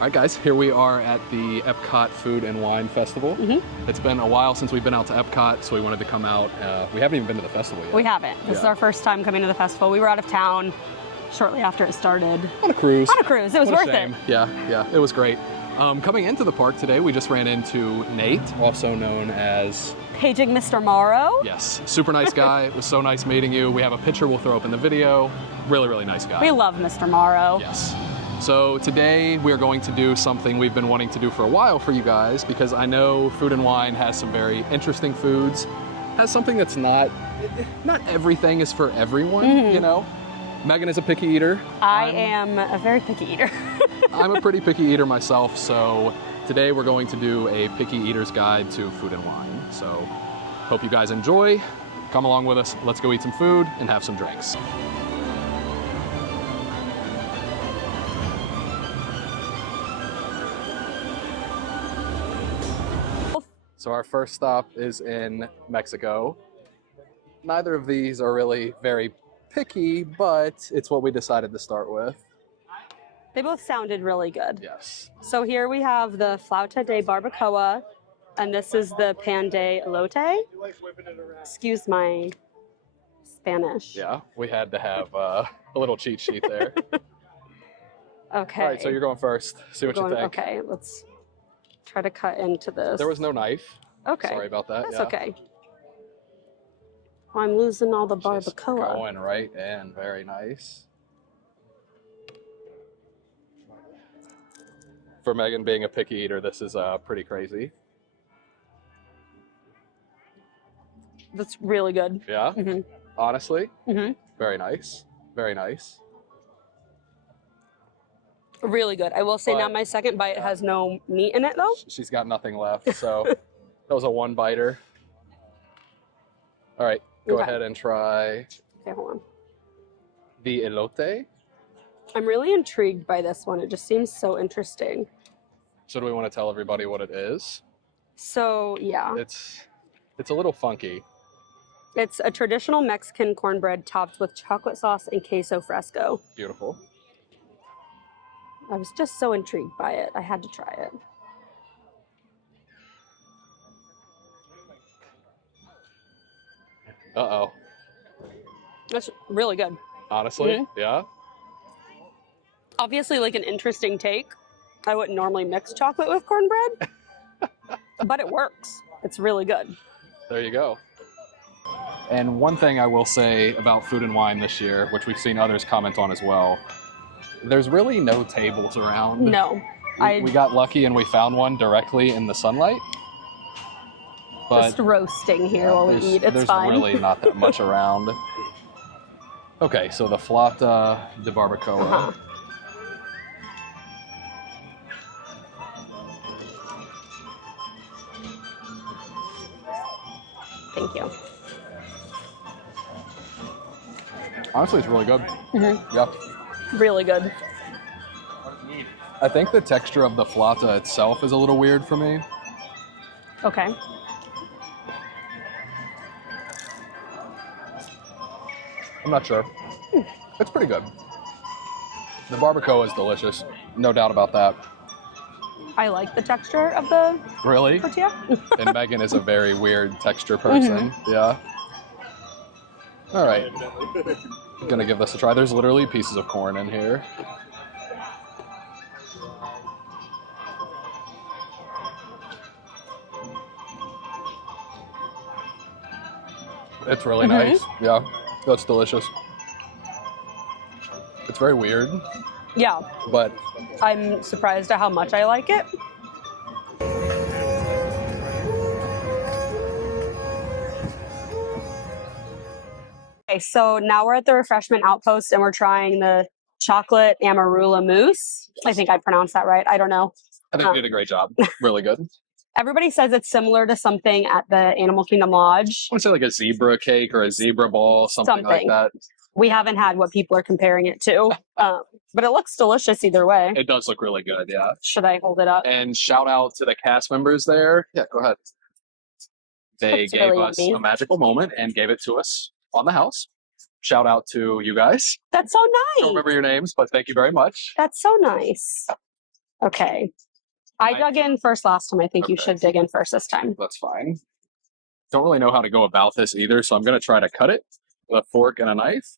All right, guys, here we are at the Epcot Food and Wine Festival. It's been a while since we've been out to Epcot, so we wanted to come out. We haven't even been to the festival yet. We haven't. This is our first time coming to the festival. We were out of town shortly after it started. On a cruise. On a cruise. It was worth it. Yeah, it was great. Coming into the park today, we just ran into Nate, also known as... Paging Mr. Morrow. Yes, super nice guy. It was so nice meeting you. We have a picture we'll throw up in the video. Really, really nice guy. We love Mr. Morrow. Yes. So today we're going to do something we've been wanting to do for a while for you guys, because I know Food and Wine has some very interesting foods, has something that's not everything is for everyone, you know? Megan is a picky eater. I am a very picky eater. I'm a pretty picky eater myself, so today we're going to do a picky eater's guide to Food and Wine. So hope you guys enjoy. Come along with us. Let's go eat some food and have some drinks. So our first stop is in Mexico. Neither of these are really very picky, but it's what we decided to start with. They both sounded really good. Yes. So here we have the flauta de barbacoa, and this is the pan de elote. Excuse my Spanish. Yeah, we had to have a little cheat sheet there. Okay. All right, so you're going first. See what you think. Okay, let's try to cut into this. There was no knife. Okay. Sorry about that. That's okay. Oh, I'm losing all the Just barbacoa. going right in. Very nice. For Megan being a picky eater, this is pretty crazy. That's really good. Yeah? Honestly? Mm-hmm. Very nice. Very nice. Really good. I will say now my second bite has no meat in it though. She's got nothing left, so that was a one-biter. All right, go ahead and try Okay, hold on. the elote. I'm really intrigued by this one. It just seems so interesting. So do we want to tell everybody what it is? So, yeah. It's a little funky. It's a traditional Mexican cornbread topped with chocolate sauce and queso fresco. Beautiful. I was just so intrigued by it. I had to try it. Uh-oh. That's really good. Honestly, yeah? Obviously, like an interesting take. I wouldn't normally mix chocolate with cornbread, but it works. It's really good. There you go. And one thing I will say about Food and Wine this year, which we've seen others comment on as well, there's really no tables around. No. We got lucky and we found one directly in the sunlight. But just roasting here while we eat. It's fine. There's really not that much around. Okay, so the flauta de barbacoa. Thank you. Honestly, it's really good. Yeah. Really good. I think the texture of the flauta itself is a little weird for me. Okay. I'm not sure. It's pretty good. The barbacoa is delicious. No doubt about that. I like the texture of the Really? tortilla. And Megan is a very weird texture person. Yeah. All right. I'm gonna give this a try. There's literally pieces of corn in here. It's really nice. Yeah, that's delicious. It's very weird, Yeah. but I'm surprised at how much I like it. Okay, so now we're at the refreshment outpost and we're trying the chocolate amarula mousse. I think I pronounced that right. I don't know. I think you did a great job. Really good. Everybody says it's similar to something at the Animal Kingdom Lodge. I want to say like a zebra cake or a zebra ball, something like that. We haven't had what people are comparing it to, but it looks delicious either way. It does look really good, yeah. Should I hold it up? And shout out to the cast members there. Yeah, go ahead. They gave us a magical moment and gave it to us on the house. Shout out to you guys. That's so I nice. don't remember your names, but thank you very much. That's so nice. Okay. I dug in first last time. I think you Okay. should dig in first this time. That's fine. Don't really know how to go about this either, so I'm going to try to cut it with a fork and a knife.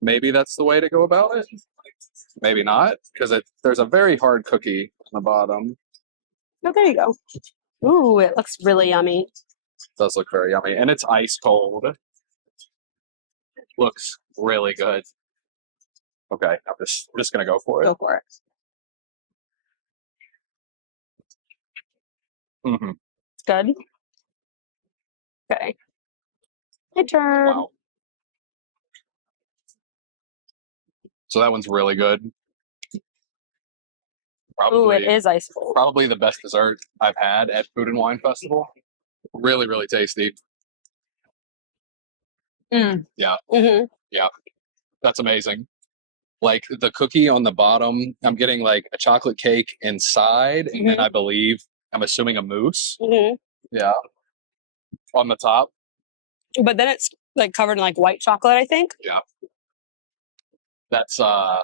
Maybe that's the way to go about it. Maybe not, because there's a very hard cookie on the bottom. Oh, there you go. Ooh, it looks really yummy. It does look very yummy, and it's ice cold. Looks really good. Okay, I'm just gonna go for it. Go for it. Mm-hmm. It's good. Okay. My turn. Wow. So that one's really good. Ooh, it Probably, is ice cold. probably the best dessert I've had at Food and Wine Festival. Really, really tasty. Mm. Yeah, Mm-hmm. yeah, that's amazing. Like the cookie on the bottom, I'm getting like a chocolate cake inside, and then I believe I'm assuming a mousse. Mm-hmm. Yeah, on the top. But then it's like covered in like white chocolate, I think. Yeah, that's a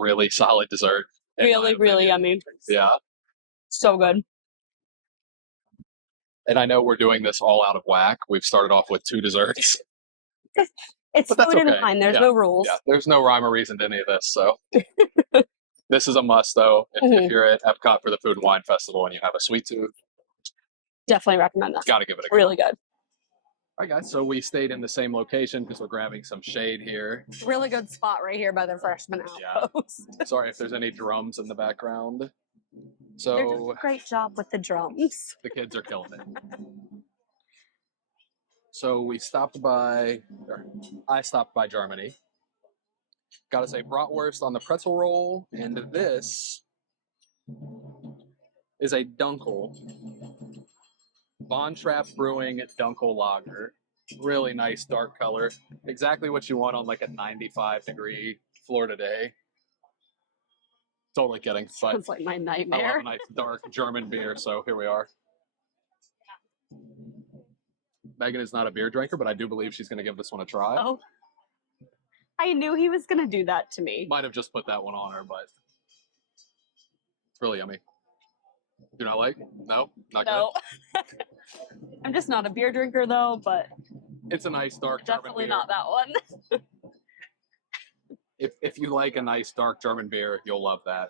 really solid dessert. Really, really yummy. Yeah, So good. and I know we're doing this all out of whack. We've started off with 2 desserts. It's But that's food and okay. wine. There's Yeah. no rules. Yeah, there's no rhyme or reason to any of this. So this is a must, though. If you're at Epcot for the Food and Wine Festival and you have a sweet tooth, Definitely recommend that. got to give it a go. Really good. All right, guys. So we stayed in the same location because we're grabbing some shade here. Really good spot right here by the freshman outpost. Yeah. Sorry if there's any drums in the background. They're doing So a great job with the drums. the kids are killing it. So we stopped by, or I stopped by Germany. Gotta say, bratwurst on the pretzel roll, and this is a Dunkel. Von Trapp Brewing Dunkel Lager. Really nice dark color. Exactly what you want on like a 95-degree Florida day. Totally kidding. But Sounds like my I love nightmare. a nice dark German beer, so here we are. Megan is not a beer drinker, but I do believe she's going to give this one a try. Oh. I knew he was going to do that to me. Might have just put that one on her, but it's really yummy. Do not like? No? Not No. I'm just not a beer drinker though, but good? It's a nice dark definitely German beer. not that one. If you like a nice dark German beer, you'll love that.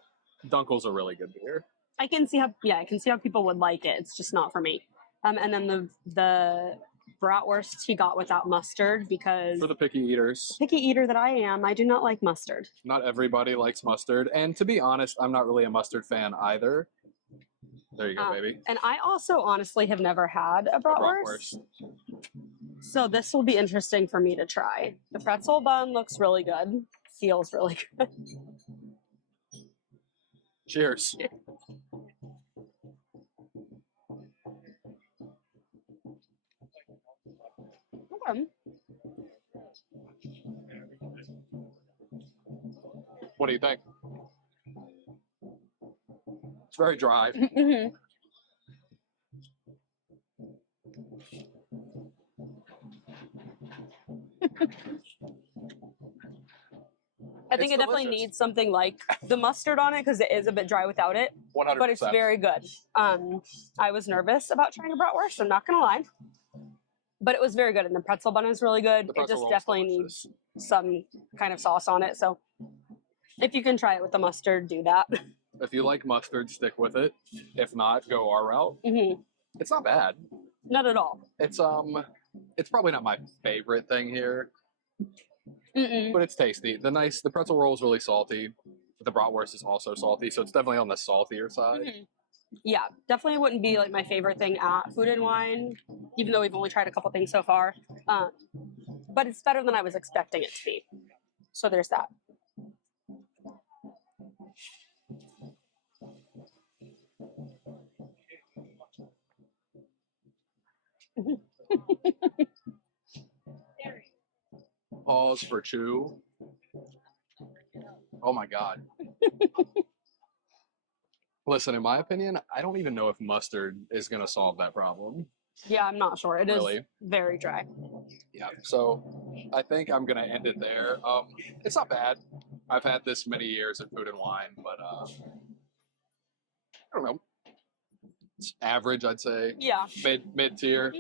Dunkel's a really good beer. I can see how people would like it. It's just not for me. And then the bratwurst he got without mustard because For the picky eaters. picky eater that I am, I do not like mustard. Not everybody likes mustard, and to be honest, I'm not really a mustard fan either. There you go, baby. And I also honestly have never had a bratwurst. So this will be interesting for me to try. The pretzel bun looks really good. Feels really good. Cheers. Okay. What do you think? It's very dry. Mhm. I think it definitely needs something like the mustard on it because it is a bit dry without it. 100%. But it's very good. I was nervous about trying a bratwurst. I'm not gonna lie, but it was very good, and the pretzel bun is really good. It just definitely needs some kind of sauce on it. So if you can try it with the mustard, do that. If you like mustard, stick with it. If not, go our route. Mm-hmm. It's not bad. Not at all. It's probably not my favorite thing here. Mm-mm. But it's tasty. The pretzel roll is really salty. The bratwurst is also salty, so it's definitely on the saltier side. Mm-hmm. Yeah, definitely wouldn't be like my favorite thing at Food and Wine, even though we've only tried a couple things so far. But it's better than I was expecting it to be. So there's that. Pause for chew. Oh my god. Listen, in my opinion, I don't even know if mustard is going to solve that problem. Yeah, I'm not sure. It is Really? very dry. Yeah, so I think I'm going to end it there. It's not bad. I've had this many years at Food and Wine, but I don't know. It's average, I'd say. Yeah. Mid tier.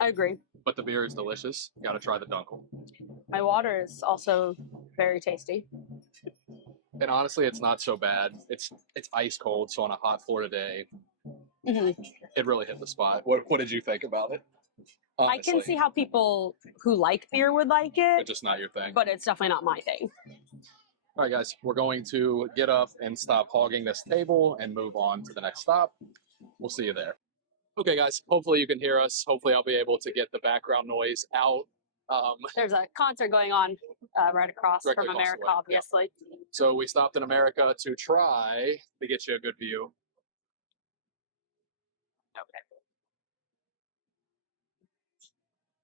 I agree. But the beer is delicious. You got to try the Dunkel. My water is also very tasty. And honestly, it's not so bad. It's ice cold, so on a hot Florida day, it really hit the spot. What did you think about it? Honestly, I can see how people who like beer would like it. It's just not your thing. But it's definitely not my thing. All right, guys, we're going to get up and stop hogging this table and move on to the next stop. We'll see you there. Okay, guys, hopefully you can hear us. Hopefully I'll be able to get the background noise out. There's a concert going on right across from America, obviously. Yeah. So we stopped in America to try to get you a good view. Okay.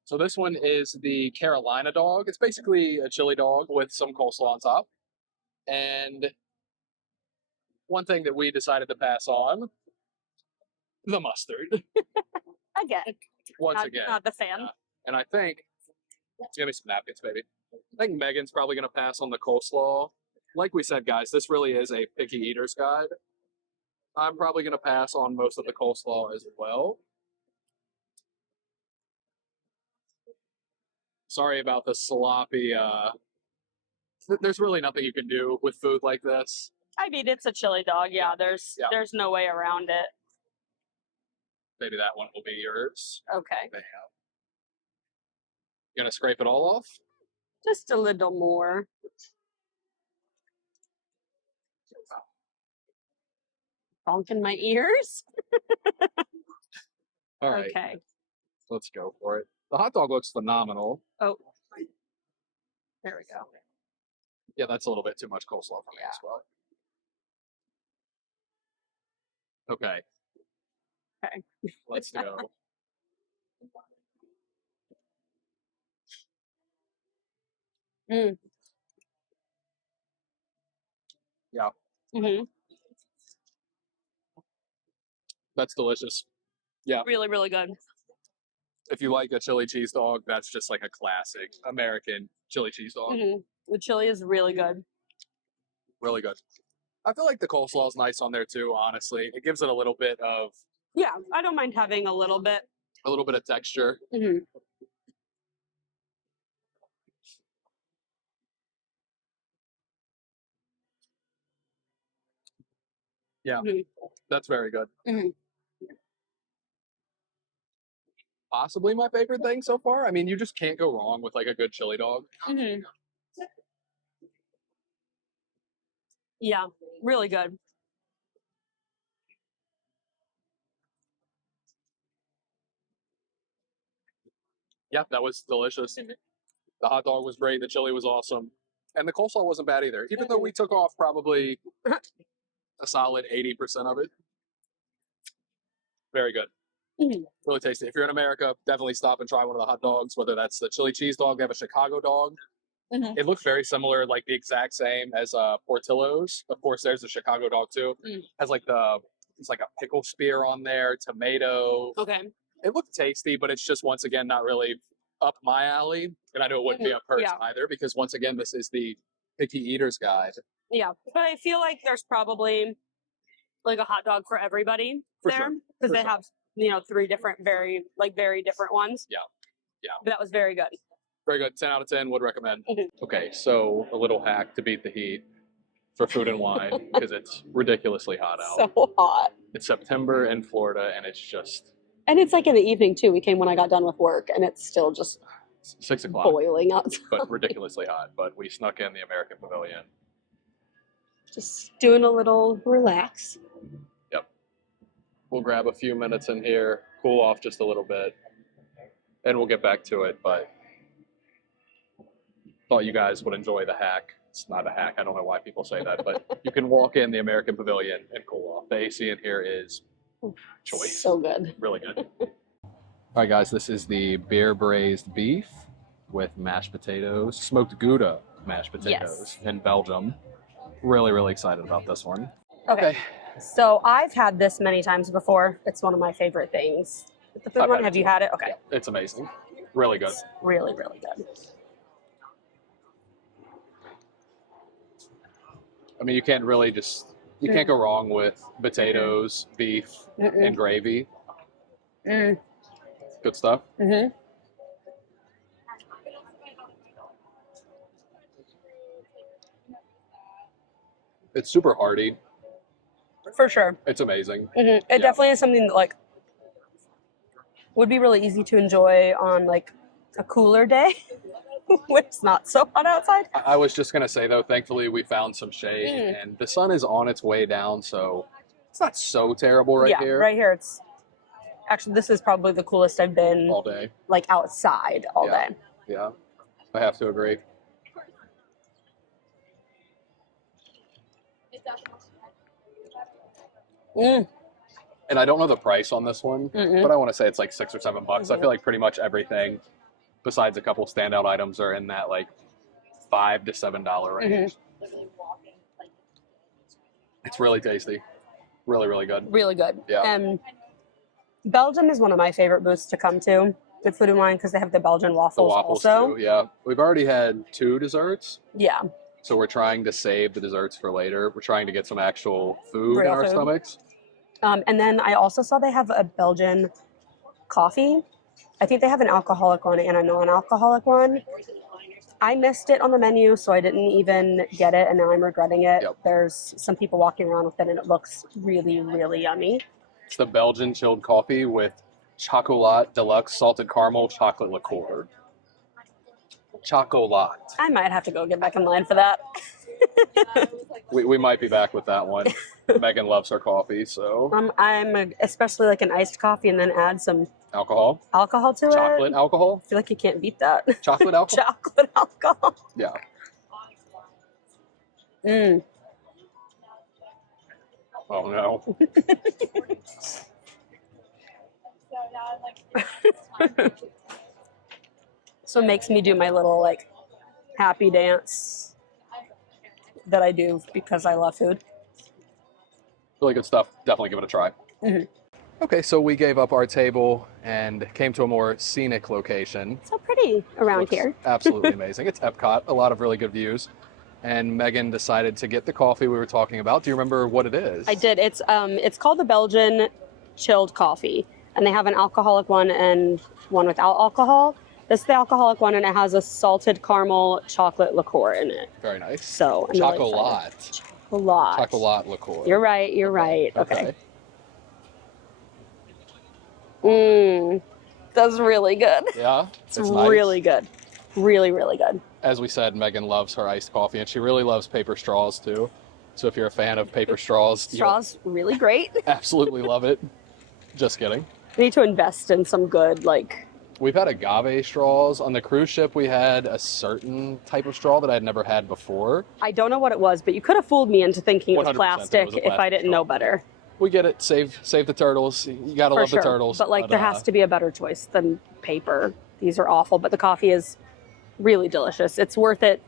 So this one is the Carolina dog. It's basically a chili dog with some coleslaw on top. And one thing that we decided to pass on, the mustard. Again. Once again. Not the fan. And I think, give me some napkins, baby. I think Megan's probably going to pass on the coleslaw. Like we said, guys, this really is a picky eater's guide. I'm probably going to pass on most of the coleslaw as well. Sorry about the sloppy, there's really nothing you can do with food like this. I mean, it's a chili dog. Yeah, there's no way around it. Maybe that one will be yours. Okay. Bam. You gonna scrape it all off? Just a little more. Bonking my ears. All right. Okay. Let's go for it. The hot dog looks phenomenal. Oh. There we go. Yeah, that's a little bit too much coleslaw for me as well. Okay. Okay. Let's go. Yeah. That's delicious. Yeah. Really, really good. If you like a chili cheese dog, that's just like a classic American chili cheese dog. The chili is really good. Really good. I feel like the coleslaw is nice on there too, honestly. It gives it a little bit of... Yeah, I don't mind having a little bit. A little bit of texture. Yeah, that's very good. Possibly my favorite thing so far. I mean, you just can't go wrong with like a good chili dog. Yeah, really good. Yeah, that was delicious. The hot dog was great. The chili was awesome. And the coleslaw wasn't bad either. Even though we took off probably a solid 80% of it. Very good. Really tasty. If you're in America, definitely stop and try one of the hot dogs, whether that's the chili cheese dog. They have a Chicago dog. It looks very similar, like the exact same as Portillo's. Of course, there's a Chicago dog too. Has like it's like a pickle spear on there, tomato. Okay. It looked tasty, but it's just once again not really up my alley. And I know it wouldn't be up hers either, because once again, this is the picky eater's guide. Yeah, but I feel like there's probably like a hot dog for everybody there, because they have, you know, three different very different ones. Yeah. But that was very good. Very good. 10 out of 10 would recommend. Okay, so a little hack to beat the heat for food and wine, because it's ridiculously hot out. So hot. It's September in Florida, and it's just... And it's like in the evening too. We came when I got done with work, and it's still just 6 o'clock. Boiling outside. But ridiculously hot. But we snuck in the American Pavilion. Just doing a little relax. Yep. We'll grab a few minutes in here, cool off just a little bit, and we'll get back to it. But thought you guys would enjoy the hack. It's not a hack. I don't know why people say that, but you can walk in the American Pavilion and cool off. The AC in here is choice. So good. Really good. All right, guys, this is the beer braised beef with mashed potatoes, smoked Gouda mashed potatoes in Belgium. Really, really excited about this one. Okay. So I've had this many times before. It's one of my favorite things. The food one, have you had it? Okay. It's amazing. Really good. It's really, really good. I mean, you can't really just You can't go wrong with potatoes, beef, and gravy. Good stuff. It's super hearty. For sure. It's amazing. It definitely is something that like would be really easy to enjoy on like a cooler day when it's not so hot outside. I was just gonna say though, thankfully we found some shade and the sun is on its way down, so it's not so terrible here. Right here it's actually this is probably the coolest I've been all day. Like outside all day. Yeah. I have to agree. And I don't know the price on this one, but I want to say it's like $6 or $7. I feel like pretty much everything, besides a couple standout items, are in that like $5 to $7 range. It's really tasty, really good. Really good. Yeah. And Belgium is one of my favorite booths to come to with Food and Wine because they have the Belgian waffles, also. Too, yeah. We've already had 2 desserts. Yeah. So we're trying to save the desserts for later. We're trying to get some actual food in our stomachs. And then I also saw they have a Belgian coffee. I think they have an alcoholic one and a non-alcoholic one. I missed it on the menu, so I didn't even get it, and now I'm regretting it. Yep. There's some people walking around with it, and it looks really yummy. It's the Belgian chilled coffee with Chocolat Deluxe Salted Caramel Chocolate Liqueur. Chocolat. I might have to go get back in line for that. We might be back with that one. Megan loves her coffee, so. I'm especially like an iced coffee and then add some alcohol to it. Chocolate alcohol? I feel like you can't beat that. Chocolate alcohol? Chocolate alcohol. Yeah. Oh no. So it makes me do my little like happy dance that I do because I love food. Really good stuff. Definitely give it a try. Okay, so we gave up our table and came to a more scenic location. So pretty around here. Absolutely amazing. It's Epcot, a lot of really good views. And Megan decided to get the coffee we were talking about. Do you remember what it is? I did. It's called the Belgian chilled coffee, and they have an alcoholic one and one without alcohol. This is the alcoholic one, and it has a salted caramel chocolate liqueur in it. Very nice. So I'm Chocolat. Really Chocolat liqueur. You're right. Okay. That's really good. Yeah? It's really good. Really good. As we said, Megan loves her iced coffee, and she really loves paper straws, too. So if you're a fan of paper straws... really great. Absolutely love it. Just kidding. We need to invest in some good, like... We've had agave straws. On the cruise ship, we had a certain type of straw that I'd never had before. I don't know what it was, but you could have fooled me into thinking it was plastic if I didn't know better. We get it. Save the turtles. You gotta love the turtles. But there has to be a better choice than paper. These are awful, but the coffee is really delicious. It's worth it.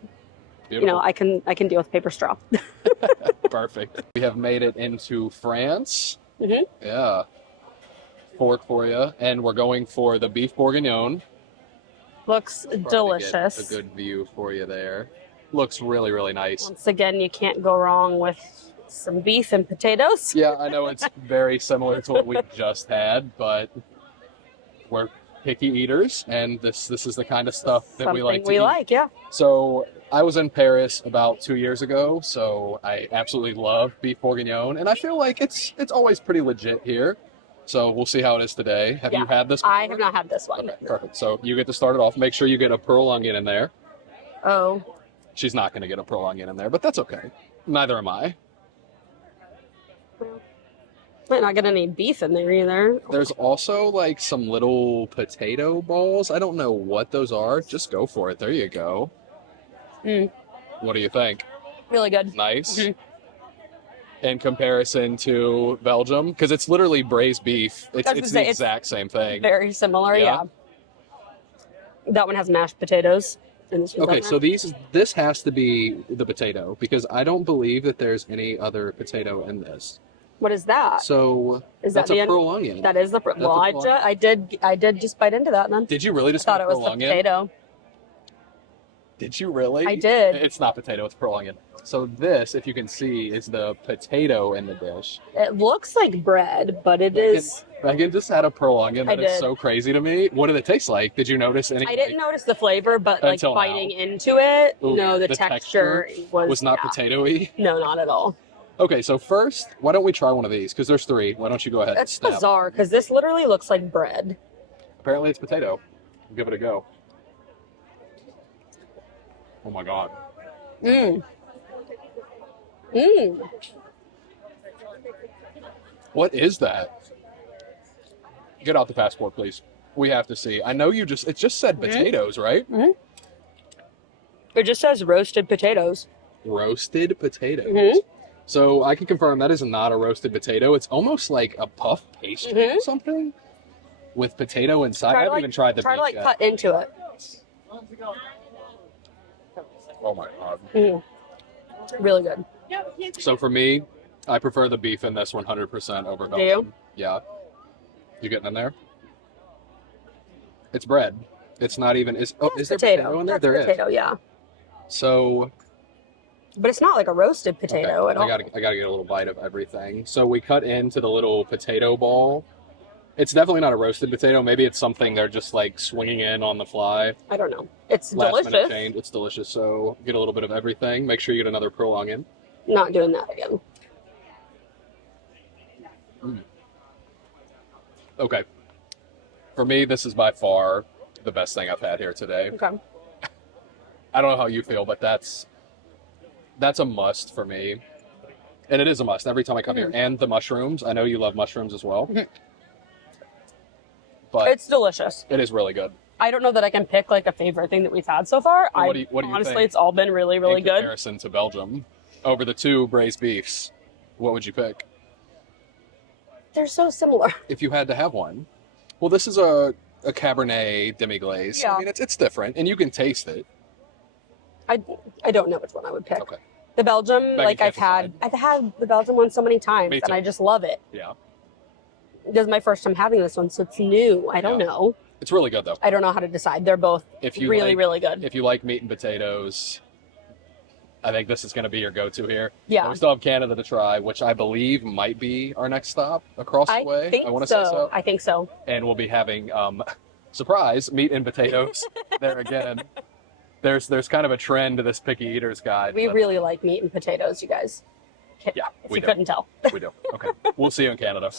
Beautiful. You know, I can deal with paper straw. Perfect. We have made it into France. Mm-hmm. Yeah. Fork for you, and we're going for the beef bourguignon. Looks delicious. Get a good view for you there. Looks really nice. Once again, you can't go wrong with some beef and potatoes. Yeah, I know it's very similar to what we just had, but we're picky eaters, and this is the kind of stuff that we like to eat. Yeah. So I was in Paris about 2 years ago, so I absolutely love beef bourguignon, and I feel like it's always pretty legit here. So we'll see how it is today. Have you had this before? I have not had this one. Okay, perfect. So you get to start it off. Make sure you get a pearl onion in there. Oh. She's not going to get a pearl onion in there, but that's okay. Neither am I. Might not get any beef in there either. There's also like some little potato balls. I don't know what those are. Just go for it. There you go. What do you think? Really good. Nice. Mm-hmm. In comparison to Belgium, because it's literally braised beef. It's the exact same thing. Very similar, yeah. That one has mashed potatoes. And this okay, so this has to be the potato, because I don't believe that there's any other potato in this. What is that? So that's a pearl onion. That is the pearl. Well, I did just bite into that then. Did you really just thought it was the potato? Did you really? I did. It's not potato, it's pearl onion. So this, if you can see, is the potato in the dish. It looks like bread, but it is. Megan just had a pearl onion. I That is did. so crazy to me. What did it taste like? Did you notice any? I didn't notice the flavor, but like Until biting now. into it, Ooh, no, the texture was not yeah. potato-y. No, not at all. Okay, so first, why don't we try one of these? Because there's 3. Why don't you go ahead and That's snap? bizarre because this literally looks like bread. Apparently it's potato. Give it a go. Oh my god. Mmm. Mmm. What is that? Get out the passport, please. We have to see. I know it just said potatoes, right? Mm-hmm. It just says roasted potatoes. Roasted potatoes. Mm-hmm. So I can confirm that is not a roasted potato. It's almost like a puff pastry or something with potato inside. I haven't even tried the Try to beef yet. cut into it. Oh my god. Mm. Really good. So for me, I prefer the beef in this 100% over Belgian. Do you? Yeah. You getting in there? It's bread. It's not even. Is there potato in there? That's There is. potato, yeah. So. But it's not like a roasted potato at all. I gotta get a little bite of everything. So we cut into the little potato ball. It's definitely not a roasted potato. Maybe it's something they're just like swinging in on the fly. I don't know. It's Last delicious. minute change. It's delicious. So get a little bit of everything. Make sure you get another pearl onion. Not doing that again. Okay. For me, this is by far the best thing I've had here today. Okay. I don't know how you feel, but that's a must for me. And it is a must every time I come here. And the mushrooms. I know you love mushrooms as well. But it's delicious. it is really good. I don't know that I can pick like a favorite thing that we've had so far. What do you Honestly, think it's all been really, really in good. comparison to Belgium, over the 2 braised beefs, what would you pick? They're so similar. If you had to have one. Well, this is a Cabernet demi-glace. Yeah. I mean, it's different, and you can taste it. I don't know which one I would pick. Okay. The Belgium, Megan like can't I've had the Belgium one so many times, Me and too. I just love it. Yeah. This is my first time having this one, so it's new. I don't know. It's really good, though. I don't know how to decide. They're both really, really good. If you like meat and potatoes, I think this is going to be your go-to here. Yeah. And we still have Canada to try, which I believe might be our next stop across the way. I want to say so. I think so. And we'll be having, surprise, meat and potatoes there again. There's kind of a trend to this picky eaters guide. We really like meat and potatoes, you guys. Yeah, if we you do. couldn't tell. We do. Okay. We'll see you in Canada.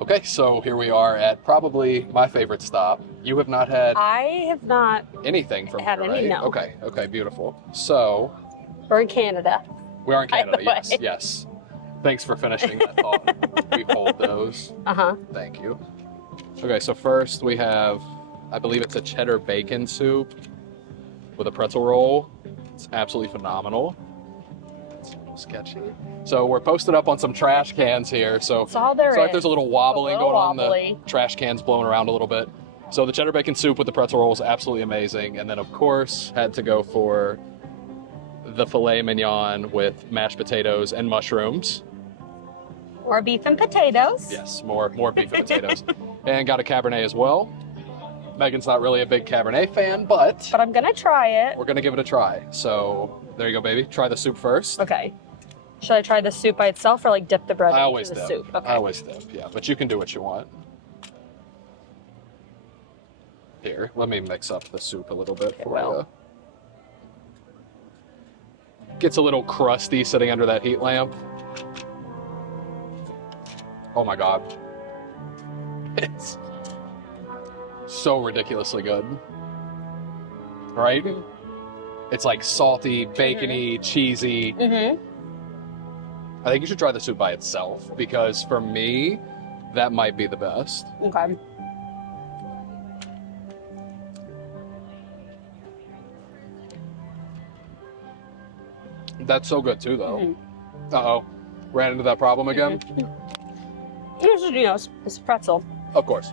Okay, so here we are at probably my favorite stop. You have not had I have not anything from had here, any, right? no. Okay, beautiful. So We're in Canada. we are in By Canada, the way. yes. Thanks for finishing that thought. We hold those. Uh-huh. Thank you. Okay, so first we have, I believe it's a cheddar bacon soup with a pretzel roll. It's absolutely phenomenal. It's a little sketchy. So we're posted up on some trash cans here. So That's all there sorry is. if there's a little wobbling little going wobbly. on. The trash cans blowing around a little bit. So the cheddar bacon soup with the pretzel roll is absolutely amazing. And then of course had to go for the filet mignon with mashed potatoes and mushrooms. More beef and potatoes. Yes, more beef and potatoes. And got a Cabernet as well. Megan's not really a big Cabernet fan, but I'm gonna try it. we're gonna give it a try. So there you go, baby. Try the soup first. Okay. Should I try the soup by itself or like dip the bread I into always the dip. soup? Okay. I always dip, yeah. But you can do what you want. Here, let me mix up the soup a little bit for you. Gets a little crusty sitting under that heat lamp. Oh my god. It's so ridiculously good. Right? It's like salty, bacony, cheesy. Mm-hmm. I think you should try the soup by itself because for me, that might be the best. Okay. That's so good too, though. Uh-oh. Ran into that problem again? This is, you know, it's pretzel. Of course.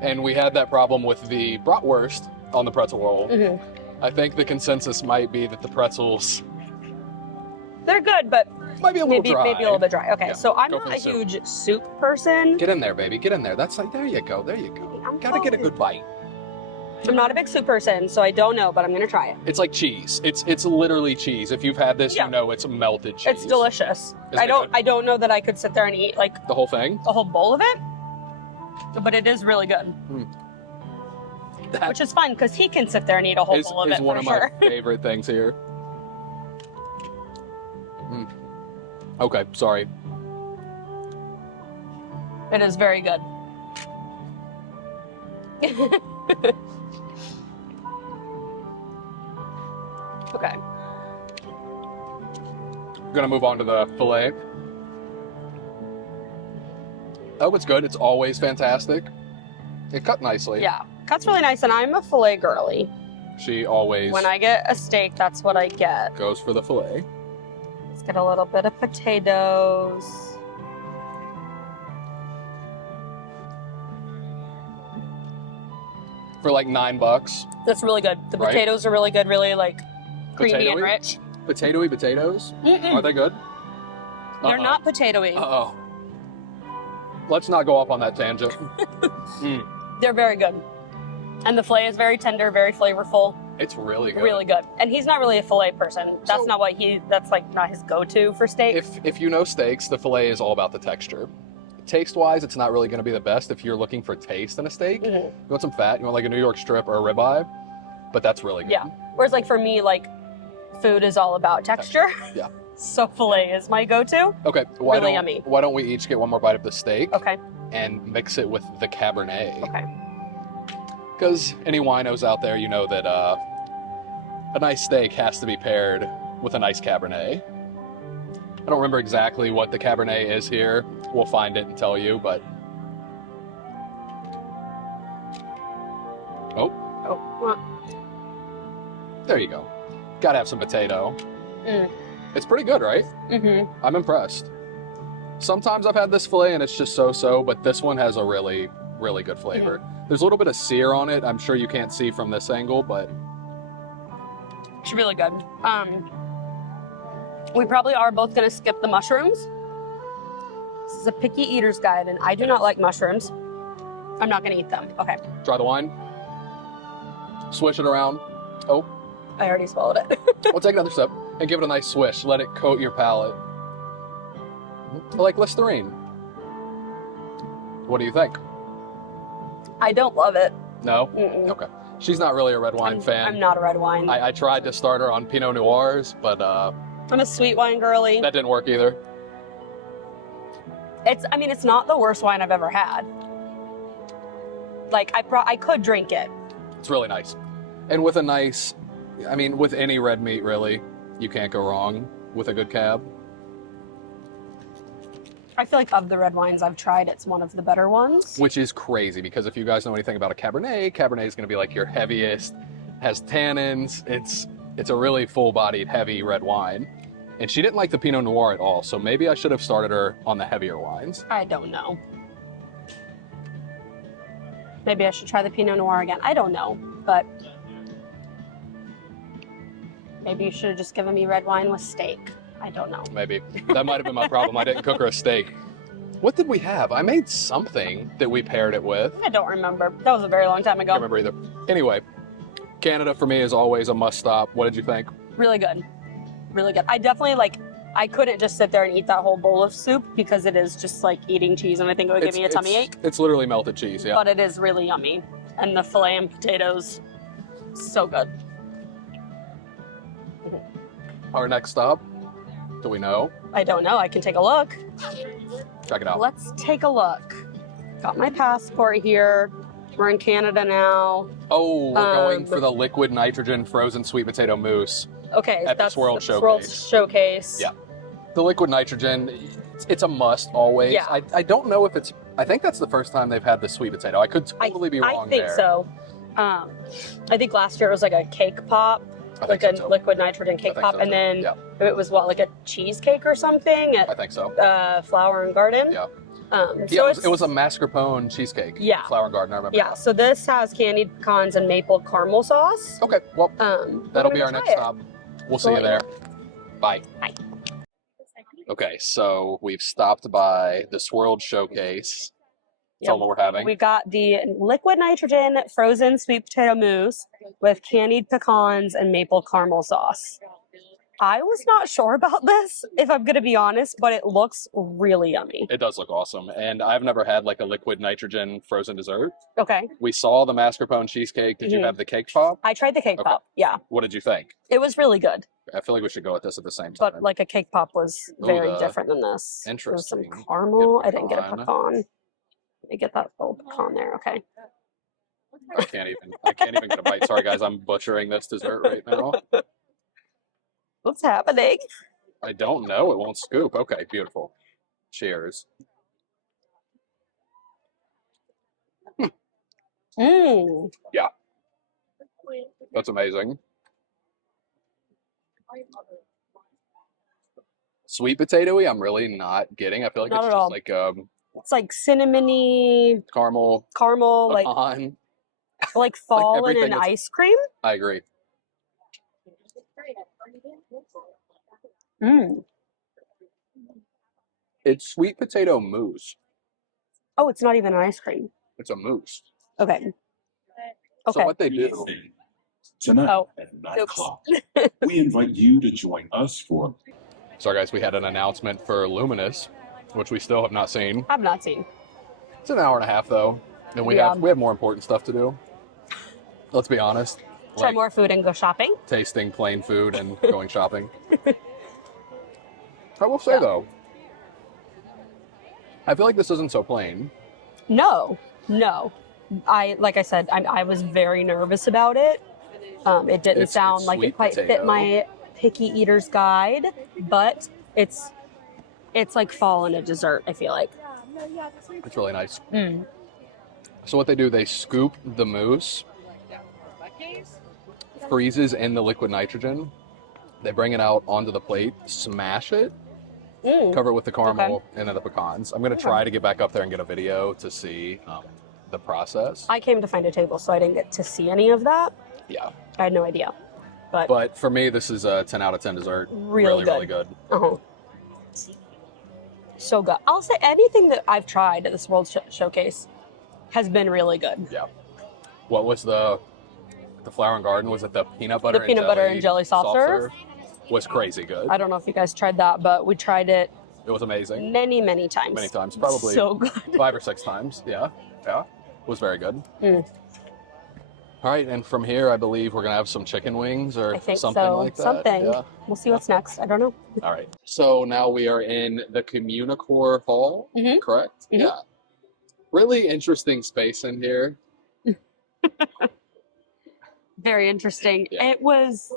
And we had that problem with the bratwurst on the pretzel roll. I think the consensus might be that the pretzels... They're good, but might be a little dry. Maybe a little bit dry. Okay, Yeah, so I'm go not for a the soup. huge soup person. Get in there, baby. Get in there. That's like, there you go. There you go. I'm Gotta get a good bite. I'm not a big soup person, so I don't know, but I'm gonna try it. It's like cheese. It's literally cheese. If you've had this, Yeah. you know it's melted cheese. It's delicious. Isn't it good? I don't know that I could sit there and eat like The whole thing? a whole bowl of it, but it is really good. That Which is fun because he can sit there and eat a whole bowl of is it one for of sure. my favorite things here. Okay, sorry. It is very good. Okay. I'm gonna move on to the filet. Oh, it's good. It's always fantastic. It cut nicely. Yeah, cuts really nice, and I'm a filet girly. She always When I get a steak, that's what I get. goes for the filet. Let's get a little bit of potatoes. For like $9. That's really good. The Right? potatoes are really good, really like creamy and Potatoey? rich. Potatoey potatoes? Are they good? They're not potatoey. Uh-oh. Let's not go off on that tangent. They're very good. And the filet is very tender, very flavorful, It's really good. really good. And he's not really a filet person. That's So- not what that's like not his go-to for steak. If you know steaks, the filet is all about the texture. Taste-wise, it's not really going to be the best if you're looking for taste in a steak. You want some fat, you want like a New York strip or a ribeye, but that's really good. Yeah. Whereas like for me, like food is all about texture. Yeah. So filet is my go-to. Okay, Really yummy. why don't we each get one more bite of the steak Okay. and mix it with the Cabernet? Okay. Because any winos out there, you know that a nice steak has to be paired with a nice Cabernet. I don't remember exactly what the Cabernet is here. We'll find it and tell you, but... Oh, Oh. there you go. Gotta have some potato. Mm. It's pretty good, right? I'm impressed. Sometimes I've had this filet and it's just so-so, but this one has a really, really good flavor. There's a little bit of sear on it. I'm sure you can't see from this angle, but... It's really good. We probably are both gonna skip the mushrooms. This is a picky eater's guide, and I do not like mushrooms. I'm not gonna eat them. Okay. Try the wine. Swish it around. Oh, I already swallowed it. we'll take another sip and give it a nice swish. Let it coat your palate. Like Listerine. What do you think? I don't love it. No? Mm-mm. Okay. She's not really a red wine fan. I'm not a red wine. I tried to start her on Pinot Noirs, but I'm a sweet wine girly. that didn't work either. I mean, it's not the worst wine I've ever had. Like, I could drink it. It's really nice. And with a nice, I mean, with any red meat, really, you can't go wrong with a good cab. I feel like of the red wines I've tried, it's one of the better ones. Which is crazy, because if you guys know anything about a Cabernet, Cabernet is going to be like your heaviest, has tannins. It's a really full-bodied, heavy red wine. And she didn't like the Pinot Noir at all, so maybe I should have started her on the heavier wines. I don't know. Maybe I should try the Pinot Noir again. I don't know, but maybe you should have just given me red wine with steak. I don't know. Maybe. That might have been my problem. I didn't cook her a steak. What did we have? I made something that we paired it with. I don't remember. That was a very long time ago. Can't remember either. Anyway, Canada for me is always a must stop. What did you think? Really good. Really good. I definitely I couldn't just sit there and eat that whole bowl of soup because it is just like eating cheese and I think it would give me a tummy ache. It's literally melted cheese, yeah. But it is really yummy. And the filet and potatoes, so good. Our next stop, do we know? I don't know. I can take a look. Check it out. Let's take a look. Got my passport here. We're in Canada now. Oh, we're going for the liquid nitrogen frozen sweet potato mousse. Okay, At that's this World the World Showcase. Showcase. Yeah. The liquid nitrogen, it's a must always. Yeah. I don't know if I think that's the first time they've had the sweet potato. I could totally be wrong I think there. so. I think last year it was like a cake pop. like a liquid nitrogen cake pop, and then it was what, like a cheesecake or something at I think so. Flower and Garden. Yeah. So it was a mascarpone cheesecake. Yeah. Flower and Garden, I remember. Yeah, so this has candied pecans and maple caramel sauce. Okay, well, that'll be our next stop. We'll see you there. Bye. Bye. Okay, so we've stopped by the Swirled Showcase. Tell them what we're having. We got the liquid nitrogen frozen sweet potato mousse with candied pecans and maple caramel sauce. I was not sure about this, if I'm going to be honest, but it looks really yummy. It does look awesome. And I've never had like a liquid nitrogen frozen dessert. Okay. We saw the mascarpone cheesecake. Did you have the cake pop? I tried the cake pop, yeah. What did you think? It was really good. I feel like we should go with this at the same time. But like a cake pop was very different than this. Interesting. There was some caramel. I didn't get a pecan. Let me get that little pecan there, okay. I can't even get a bite. Sorry guys, I'm butchering this dessert right now. What's happening? I don't know. It won't scoop. Okay, beautiful. Cheers. Yeah. That's amazing. Sweet potatoey, I'm really not getting. I feel like Not it's at just all. like it's like cinnamony, caramel, pecan, like fall in an ice cream. I agree. It's sweet potato mousse. Oh, it's not even an ice cream. It's a mousse. Okay. So what they do tonight at 9 o'clock, we invite you to join us for. Sorry guys, we had an announcement for Luminous, which we still have not seen. I've not seen. It's an hour and a half though, and we have more important stuff to do. Let's be honest. Try more food and go shopping. Tasting plain food and going shopping. I will say though, I feel like this isn't so plain. No. Like I said, I was very nervous about it. It didn't sound like it quite fit my picky eater's guide, but it's like fall in a dessert, I feel like. It's really nice. So what they do, they scoop the mousse, freezes in the liquid nitrogen, they bring it out onto the plate, smash it, cover it with the caramel and then the pecans. I'm going to try to get back up there and get a video to see the process. I came to find a table, so I didn't get to see any of that. Yeah. I had no idea. But for me, this is a 10 out of 10 dessert. Really good. So good. I'll say anything that I've tried at this World Showcase has been really good. Yeah. What was the Flower and Garden? Was it the peanut butter? The peanut butter and jelly soft serve was crazy good. I don't know if you guys tried that, but we tried it. It was amazing. Many times. Many times, probably so good. 5 or 6 times. Yeah. It was very good. All right, and from here, I believe we're gonna have some chicken wings or something like that. Something. Yeah. We'll see what's next. I don't know. All right. So now we are in the Communicore Hall, correct? Yeah. Really interesting space in here. Very interesting. Yeah. It was,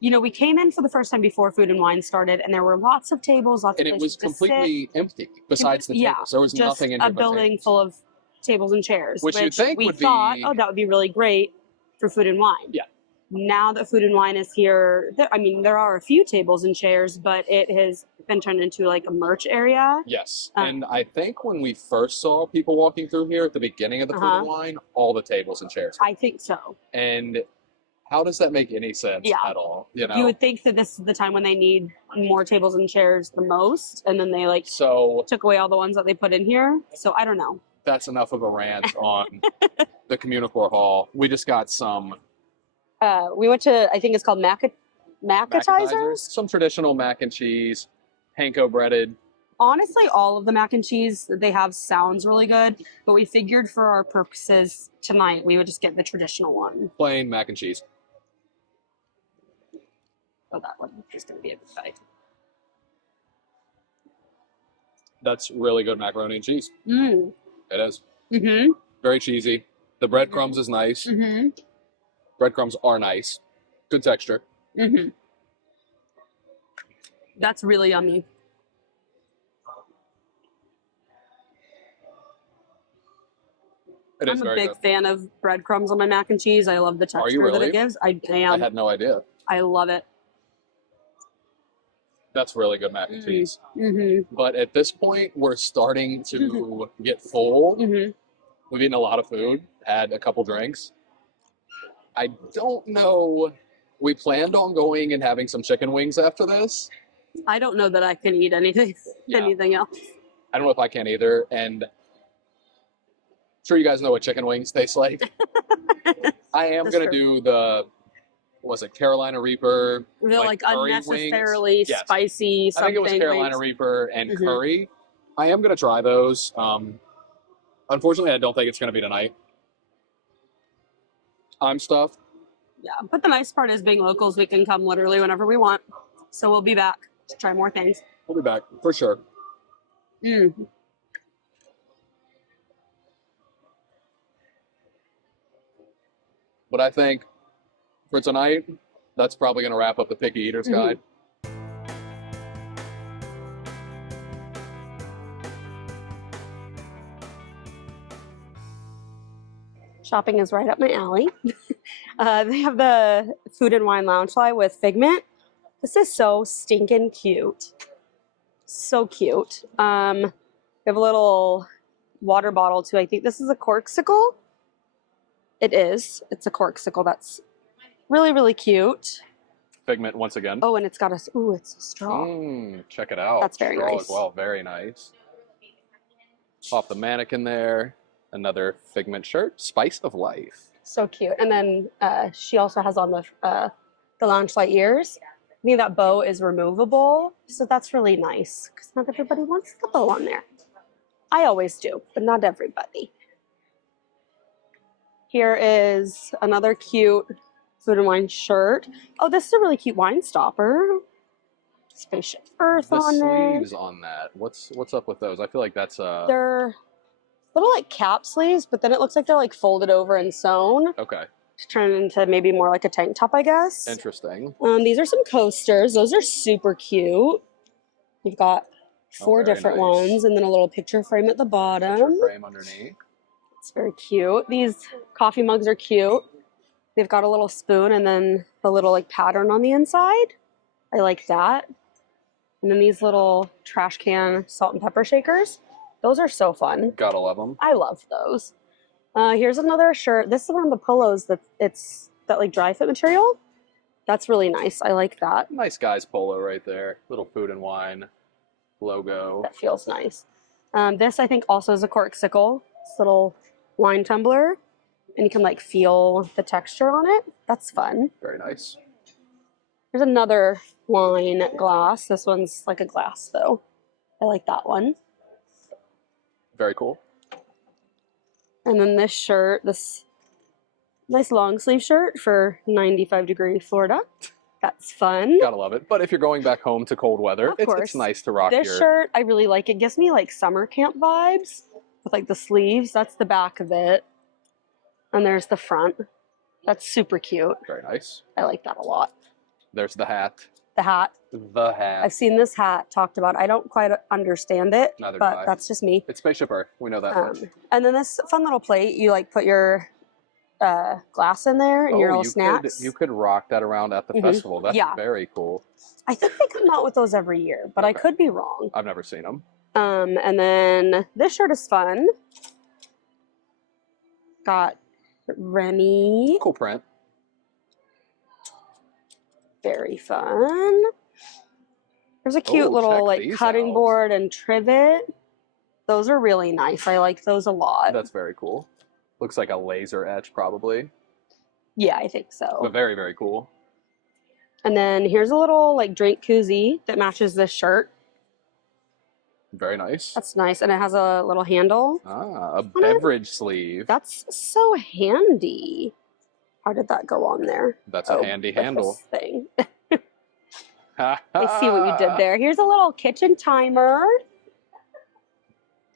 we came in for the first time before Food and Wine started, and there were lots of tables, lots of places it was completely empty besides the tables. There was nothing in here. Just a building full of tables and chairs, which you think we would thought, be... that would be really great for Food and Wine. Yeah. Now that Food and Wine is here, there are a few tables and chairs, but it has been turned into like a merch area. Yes. And I think when we first saw people walking through here at the beginning of the Food and Wine, all the tables and chairs. I think so. And how does that make any sense at all? You would think that this is the time when they need more tables and chairs the most, and then they took away all the ones that they put in here. So I don't know. That's enough of a rant on the Communicore Hall. We just got some... we went to, I think it's called Macketizers? Some traditional mac and cheese, panko breaded. Honestly, all of the mac and cheese that they have sounds really good, but we figured for our purposes tonight, we would just get the traditional one. Plain mac and cheese. So that one is going to be a good bite. That's really good macaroni and cheese. It is. Very cheesy. The breadcrumbs is nice. Breadcrumbs are nice. Good texture. That's really yummy. I'm a big fan of breadcrumbs on my mac and cheese. I love the texture that it gives. I am. I had no idea. I love it. That's really good mac and cheese. Mm-hmm. But at this point, we're starting to get full. Mm-hmm. We've eaten a lot of food, had a couple drinks. I don't know. We planned on going and having some chicken wings after this. I don't know that I can eat anything else. I don't know if I can either. And I'm sure you guys know what chicken wings taste like. I am going to do the, was it Carolina Reaper? They're like unnecessarily wings? Yes. spicy something. I think it was Carolina Reaper and curry. I am going to try those. Unfortunately, I don't think it's going to be tonight. I'm stuffed. Yeah, but the nice part is being locals, we can come literally whenever we want. So we'll be back to try more things. We'll be back for sure. But I think for tonight, that's probably going to wrap up the Picky Eater's Guide. Shopping is right up my alley. They have the Food and Wine Loungefly with Figment. This is so stinking cute. So cute. We have a little water bottle too. I think this is a corksicle. It is. It's a corksicle. That's really, really cute. Figment once again. Oh, and it's got a, ooh, it's a straw. Check it out. That's very straw nice. As well. Very nice. Off the mannequin there. Another Figment shirt. Spice of Life. So cute. And then she also has on the Loungefly ears. I think that bow is removable, so that's really nice because not everybody wants the bow on there. I always do, but not everybody. Here is another cute Food and Wine shirt. Oh, this is a really cute wine stopper. Spaceship Earth on there. The sleeves on that. What's up with those? I feel like that's They're little like cap sleeves, but then it looks like they're like folded over and sewn. Okay. To turn into maybe more like a tank top, I guess. Interesting. These are some coasters. Those are super cute. You've got four different ones, and then a little picture frame at the bottom. Picture frame underneath. It's very cute. These coffee mugs are cute. They've got a little spoon and then a little like pattern on the inside. I like that. And then these little trash can salt and pepper shakers. Those are so fun. Gotta love them. I love those. Here's another shirt. This is one of the polos that that like dry fit material. That's really nice. I like that. Nice guy's polo right there. Little Food and Wine logo. That feels nice. This I think also is a corksicle. This little wine tumbler. And you can like feel the texture on it. That's fun. Very nice. There's another wine glass. This one's like a glass though. I like that one. Very cool. And then this shirt, this nice long sleeve shirt for 95-degree Florida. That's fun. Gotta love it. But if you're going back home to cold weather, it's nice to rock this shirt. I really like it. Gives me like summer camp vibes with like the sleeves. That's the back of it. And there's the front. That's super cute. Very nice. I like that a lot. There's the hat. The hat. The hat. I've seen this hat talked about. I don't quite understand it, Neither but do I. that's just me. It's Spaceship Earth. We know that much. And then this fun little plate, you like put your glass in there and your little snacks. You could rock that around at the festival. That's very cool. I think they come out with those every year, but I could be wrong. I've never seen them. And then this shirt is fun. Got Remy. Cool print. Very fun. There's a cute little like cutting board and trivet. Those are really nice. I like those a lot. That's very cool. Looks like a laser etch probably. Yeah, I think so. But very, very cool. And then here's a little like drink koozie that matches this shirt. Very nice. That's nice. And it has a little handle. Ah, a beverage sleeve. That's so handy. How did that go on there? That's a handy handle. Thing. I see what you did there. Here's a little kitchen timer.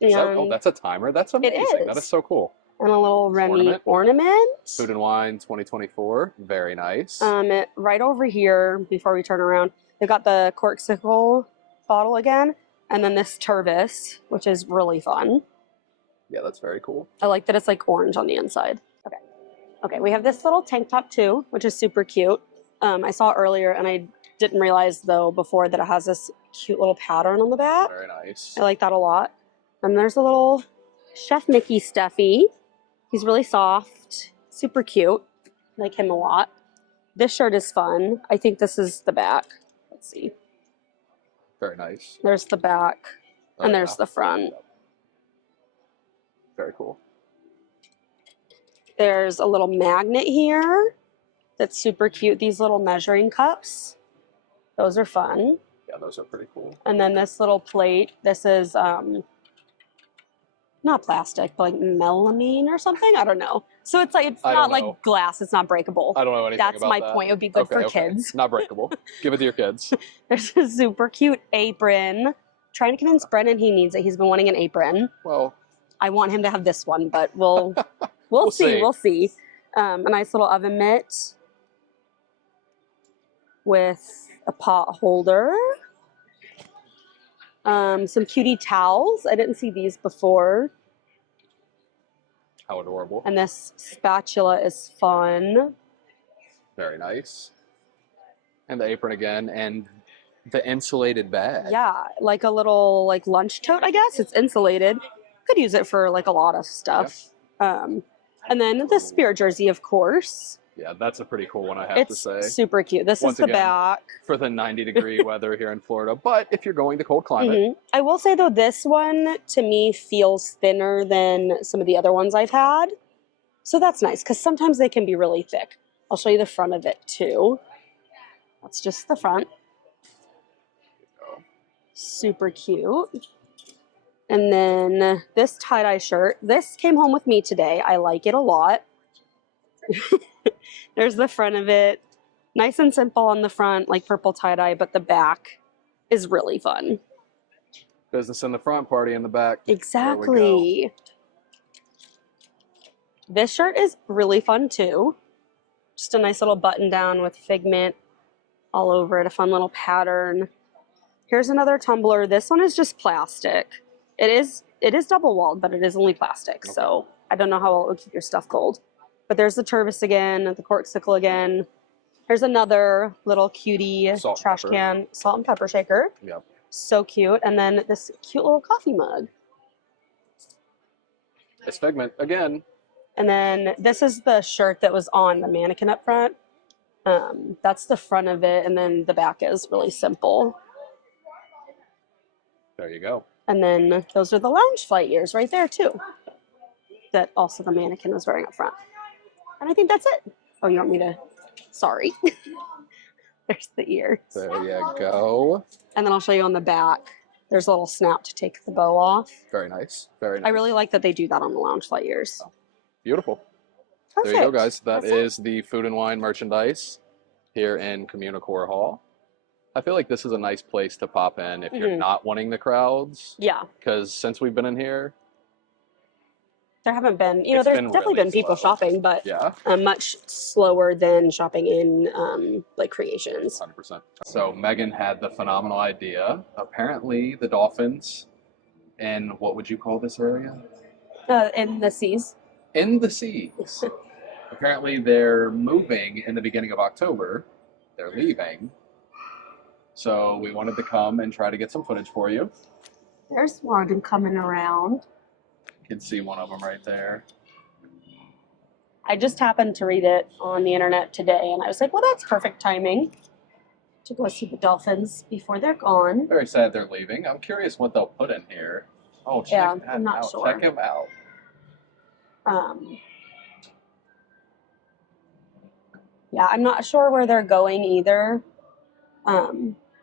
That's a timer? That's amazing. It is. That is so cool. And a little Remy ornament. Food and Wine 2024. Very nice. Right over here, before we turn around, they've got the corksicle bottle again. And then this Tervis, which is really fun. Yeah, that's very cool. I like that it's like orange on the inside. Okay, we have this little tank top too, which is super cute. I saw earlier, and I didn't realize though before that it has this cute little pattern on the back. Very nice. I like that a lot. And there's a little Chef Mickey stuffy. He's really soft, super cute. I like him a lot. This shirt is fun. I think this is the back. Let's see. Very nice. There's the back, and yeah. there's the front. Yep. Very cool. There's a little magnet here that's super cute. These little measuring cups. Those are fun. Yeah, those are pretty cool. And then this little plate. This is not plastic, but like melamine or something. I don't know. So it's like it's not like glass. It's not breakable. I don't know anything That's about my that. point. It would be good for kids. Not breakable. Give it to your kids. There's a super cute apron. Trying to convince Brennan he needs it. He's been wanting an apron. Well, I want him to have this one, but we'll see. We'll see. A nice little oven mitt with a pot holder. Some cutie towels. I didn't see these before. How adorable. And this spatula is fun. Very nice. And the apron again, and the insulated bag. Yeah, like a little like lunch tote, I guess. It's insulated. Could use it for like a lot of stuff. Yeah. And then the Spirit jersey, of course. Yeah, that's a pretty cool one, I have to say. It's super cute. This is the back. For the 90-degree weather here in Florida. But if you're going to cold climate. I will say, though, this one, to me, feels thinner than some of the other ones I've had. So that's nice, because sometimes they can be really thick. I'll show you the front of it, too. That's just the front. Super cute. And then this tie-dye shirt. This came home with me today. I like it a lot. There's the front of it. Nice and simple on the front, like purple tie-dye, but the back is really fun. Business in the front, party in the back. Exactly. This shirt is really fun too. Just a nice little button down with figment all over it, a fun little pattern. Here's another tumbler. This one is just plastic. It is double walled, but it is only plastic. Okay. So I don't know how well it would keep your stuff cold. But there's the Tervis again, the corksicle again. Here's another little cutie trash can salt and pepper shaker. Yep. So cute. And then this cute little coffee mug. It's figment again. And then this is the shirt that was on the mannequin up front. That's the front of it. And then the back is really simple. There you go. And then those are the lounge flight ears right there too. That also the mannequin was wearing up front. And I think that's it. Oh, you want me to? Sorry. There's the ears. There you go. And then I'll show you on the back. There's a little snout to take the bow off. Very nice. Very nice. I really like that they do that on the lounge flight ears. Oh, beautiful. Perfect. There you go, guys. That is the Food and Wine merchandise here in Communicore Hall. I feel like this is a nice place to pop in if you're not wanting the crowds. Yeah. Because since we've been in here, there haven't been, there's definitely been people shopping, but much slower than shopping in like Creations. 100%. So Megan had the phenomenal idea. Apparently the dolphins in, what would you call this area? In the seas. In the seas. Apparently they're moving in the beginning of October. They're leaving. So we wanted to come and try to get some footage for you. There's one coming around. You can see one of them right there. I just happened to read it on the internet today, and I was like, well, that's perfect timing to go see the dolphins before they're gone. Very sad they're leaving. I'm curious what they'll put in here. Oh, check that I'm not out. Sure. Check him out. Yeah, I'm not sure where they're going either.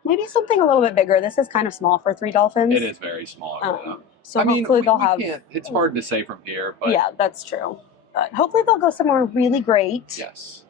Maybe something a little bit bigger. This is kind of small for 3 dolphins. It is very small. Yeah. So hopefully they'll have... It's hard to say from here, but... Yeah, that's true. But hopefully they'll go somewhere really great. Yes.